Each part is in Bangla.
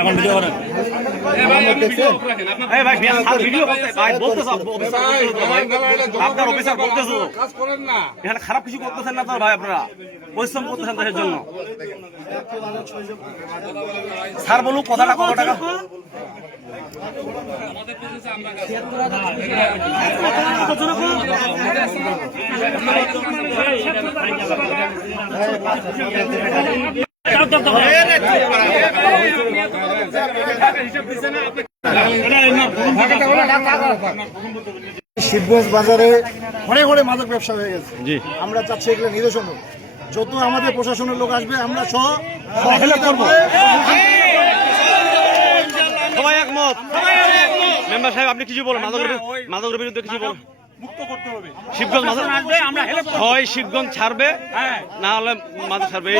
এখন ভিডিও করেন। এই ভাই স্যার ভিডিও করতে ভাই বলতেছ আপনার অফিসার বলতেছ কাজ করেন না, এখানে খারাপ কিছু করতেছেন না তো ভাই, আপনারা পরিশ্রম করতেছেন দেশের জন্য। স্যার বলুক কথাটা কত টাকা শিবগঞ্জ বাজারে ঘরে ঘরে মাদক ব্যবসা হয়ে গেছে। আমরা চাচ্ছি এগুলো নিরসন হোক। যত আমাদের প্রশাসনের লোক আসবে আমরা হেল্প করবো। সবাই একমত। মেম্বার সাহেব আপনি কিছু বলেন, মাদকের বিরুদ্ধে কিছু বলেন। শিবগঞ্জ হয় শিবগঞ্জ ছাড়বে, না হলে মাদক ছাড়বে,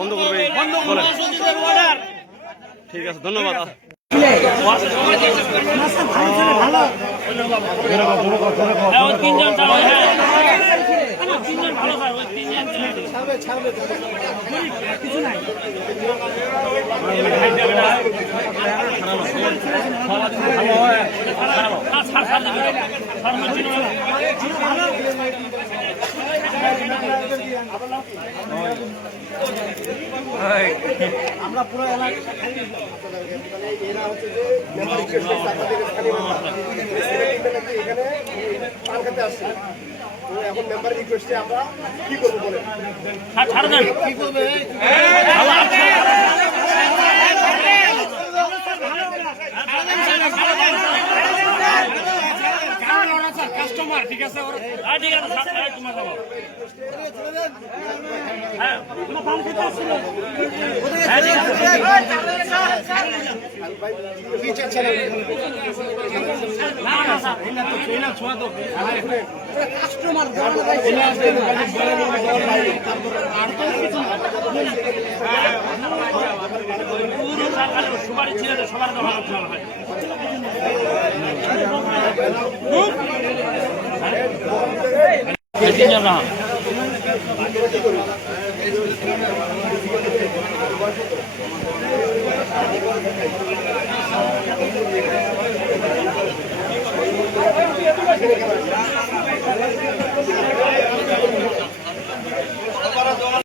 বন্ধ করবে। ঠিক আছে, ধন্যবাদ। আমরা পুরো এলাকা এরা হচ্ছে যে এখানে পান খেতে আসছে। এখন মেম্বার রিকোয়েস্টে আমরা কি করবো বলে কি করবে কাস্টমার। ঠিক আছে, ঠিক আছে, তোমার সুপারি ছিল সবার হয়।